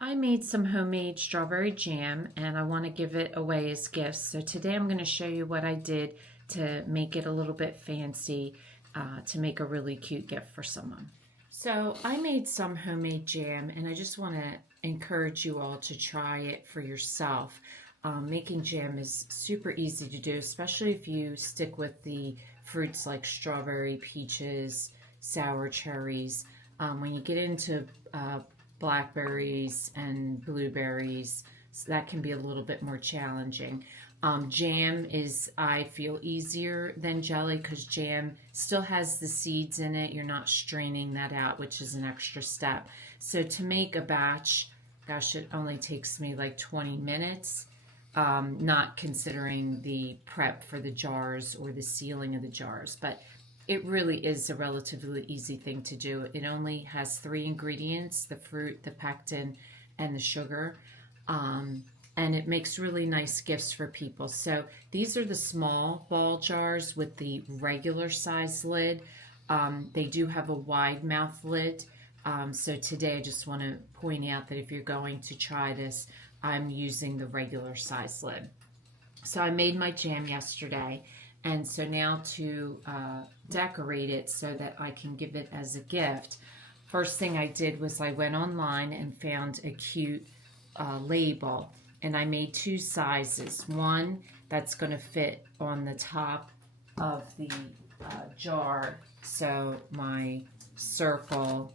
I made some homemade strawberry jam and I want to give it away as gifts. So today I'm going to show you what I did to make it a little bit fancy to make a really cute gift for someone. So I made some homemade jam and I just want to encourage you all to try it for yourself. Making jam is super easy to do, especially if you stick with the fruits like strawberry, peaches, sour cherries. When you get into blackberries and blueberries, so that can be a little bit more challenging. Jam is, I feel, easier than jelly because jam still has the seeds in it. You're not straining that out, which is an extra step. So to make a batch, gosh, it only takes me like 20 minutes, not considering the prep for the jars or the sealing of the jars. But it really is a relatively easy thing to do. It only has 3 ingredients: the fruit, the pectin, and the sugar. And it makes really nice gifts for people. So these are the small ball jars with the regular size lid. They do have a wide mouth lid. So today I just want to point out that if you're going to try this, I'm using the regular size lid. So I made my jam yesterday, and so now to decorate it so that I can give it as a gift, first thing I did was I went online and found a cute label, and I made 2 sizes. One that's going to fit on the top of the jar, so my circle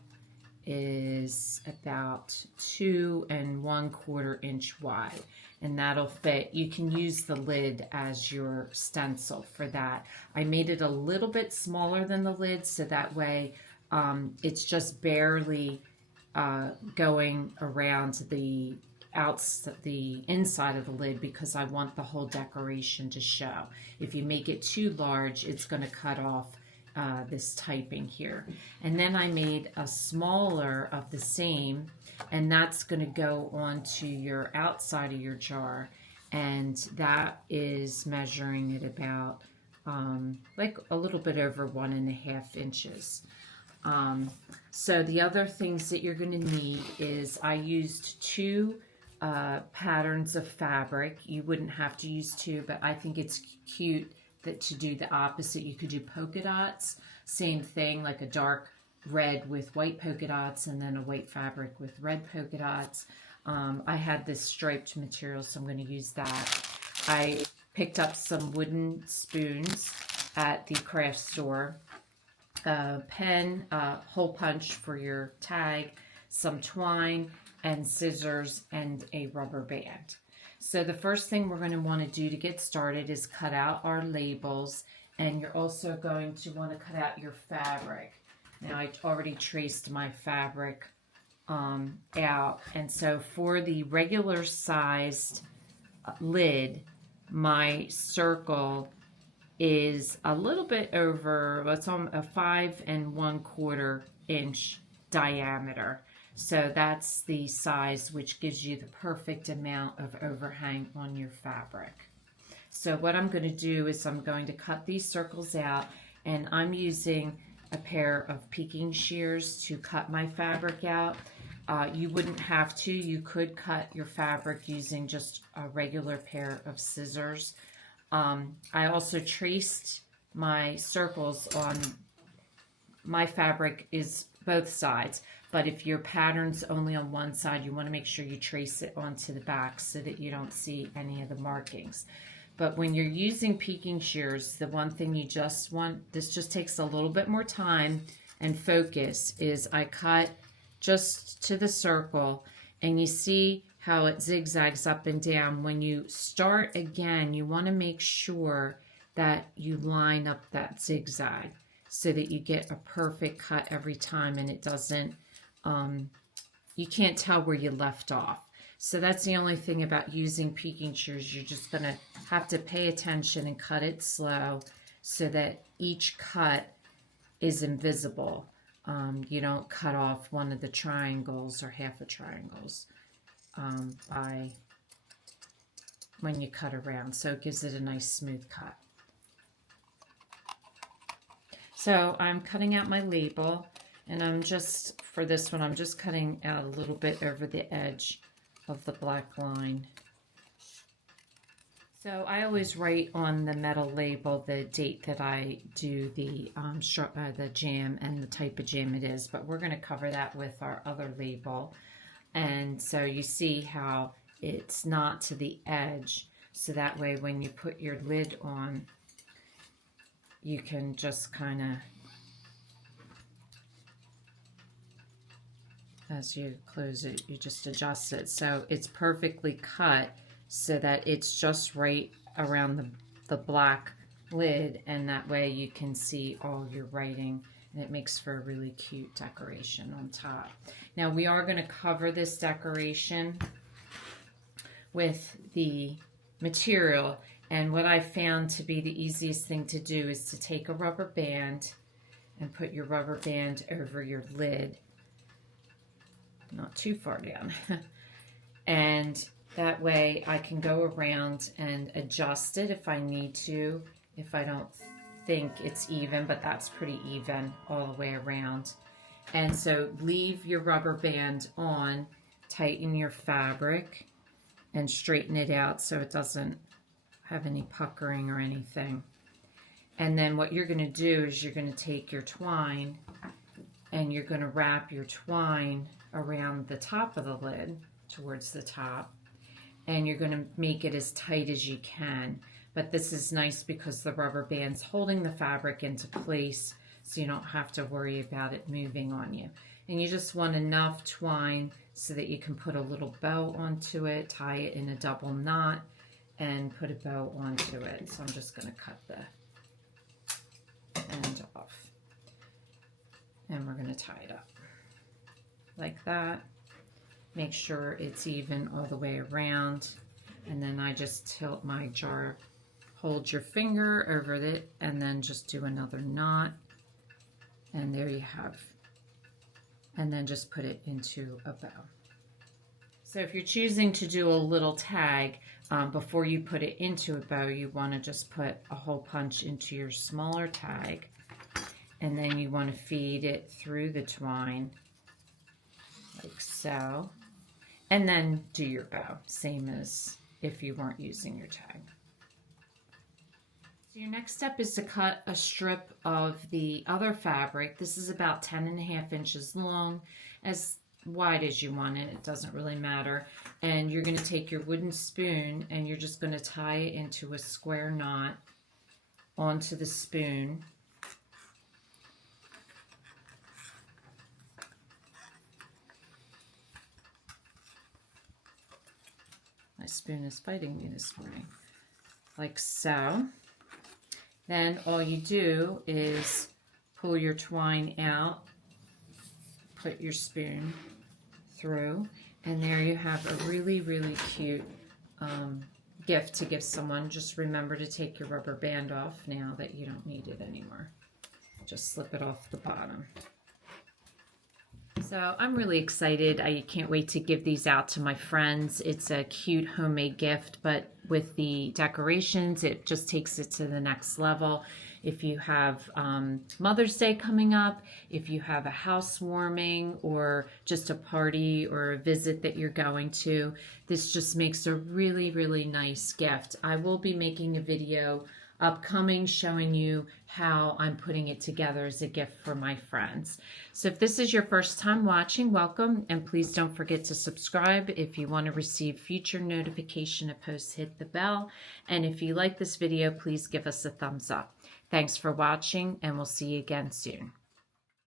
is about 2 1/4 inch wide, and that'll fit. You can use the lid as your stencil for that. I made it a little bit smaller than the lid so that way it's just barely going around the inside of the lid because I want the whole decoration to show. If you make it too large, it's going to cut off this typing here. And then I made a smaller of the same, and that's going to go onto your outside of your jar, and that is measuring at about like a little bit over 1.5 inches. So the other things that you're going to need is I used 2 patterns of fabric. You wouldn't have to use 2, but I think it's cute that to do the opposite. You could do polka dots, same thing, like a dark red with white polka dots and then a white fabric with red polka dots. I had this striped material, so I'm going to use that. I picked up some wooden spoons at the craft store, a pen, hole punch for your tag, some twine, and scissors, and a rubber band. So the first thing we're going to want to do to get started is cut out our labels, and you're also going to want to cut out your fabric. Now I already traced my fabric out, and so for the regular sized lid, my circle is a little bit over, it's on a 5 1/4 inch diameter. So that's the size which gives you the perfect amount of overhang on your fabric. So what I'm going to do is I'm going to cut these circles out, and I'm using a pair of peeking shears to cut my fabric out. You wouldn't have to. You could cut your fabric using just a regular pair of scissors. I also traced my circles on my fabric is both sides, but if your pattern's only on one side, you want to make sure you trace it onto the back so that you don't see any of the markings. But when you're using peeking shears, the one thing you just want, this just takes a little bit more time and focus, is I cut just to the circle, and you see how it zigzags up and down. When you start again, you want to make sure that you line up that zigzag so that you get a perfect cut every time, and it doesn't, you can't tell where you left off. So that's the only thing about using peeking shears. You're just going to have to pay attention and cut it slow so that each cut is invisible. You don't cut off one of the triangles or half a triangles when you cut around. So it gives it a nice smooth cut. So I'm cutting out my label, And I'm just, for this one, I'm just cutting out a little bit over the edge of the black line. So I always write on the metal label the date that I do the jam and the type of jam it is, but we're going to cover that with our other label. And so you see how it's not to the edge, so that way when you put your lid on, you can just kind of, as you close it, you just adjust it so it's perfectly cut, so that it's just right around the black lid, and that way you can see all your writing, and it makes for a really cute decoration on top. Now we are going to cover this decoration with the material, and what I found to be the easiest thing to do is to take a rubber band and put your rubber band over your lid, not too far down, and that way I can go around and adjust it if I need to, if I don't think it's even, but that's pretty even all the way around. And so leave your rubber band on, tighten your fabric, and straighten it out so it doesn't have any puckering or anything. And then what you're going to do is you're going to take your twine and you're going to wrap your twine around the top of the lid, towards the top, and you're going to make it as tight as you can. But this is nice because the rubber band's holding the fabric into place, so you don't have to worry about it moving on you. And you just want enough twine so that you can put a little bow onto it, tie it in a double knot, and put a bow onto it. So I'm just going to cut the end off. And we're going to tie it up like that. Make sure it's even all the way around, and then I just tilt my jar, hold your finger over it, and then just do another knot, and there you have, and then just put it into a bow. So if you're choosing to do a little tag, before you put it into a bow, you want to just put a hole punch into your smaller tag, and then you want to feed it through the twine like so. And then do your bow, same as if you weren't using your tag. So your next step is to cut a strip of the other fabric. This is about 10.5 inches long, as wide as you want it. It doesn't really matter. And you're going to take your wooden spoon and you're just going to tie it into a square knot onto the spoon. My spoon is fighting me this morning. Like so. Then all you do is pull your twine out, put your spoon through, and there you have a really, really cute gift to give someone. Just remember to take your rubber band off now that you don't need it anymore. Just slip it off the bottom. So I'm really excited. I can't wait to give these out to my friends. It's a cute homemade gift, but with the decorations, it just takes it to the next level. If you have Mother's Day coming up, if you have a housewarming or just a party or a visit that you're going to, this just makes a really, really nice gift. I will be making a video upcoming showing you how I'm putting it together as a gift for my friends. So if this is your first time watching, welcome, and please don't forget to subscribe. If you want to receive future notification of posts, hit the bell, and if you like this video, please give us a thumbs up. Thanks for watching, and we'll see you again soon.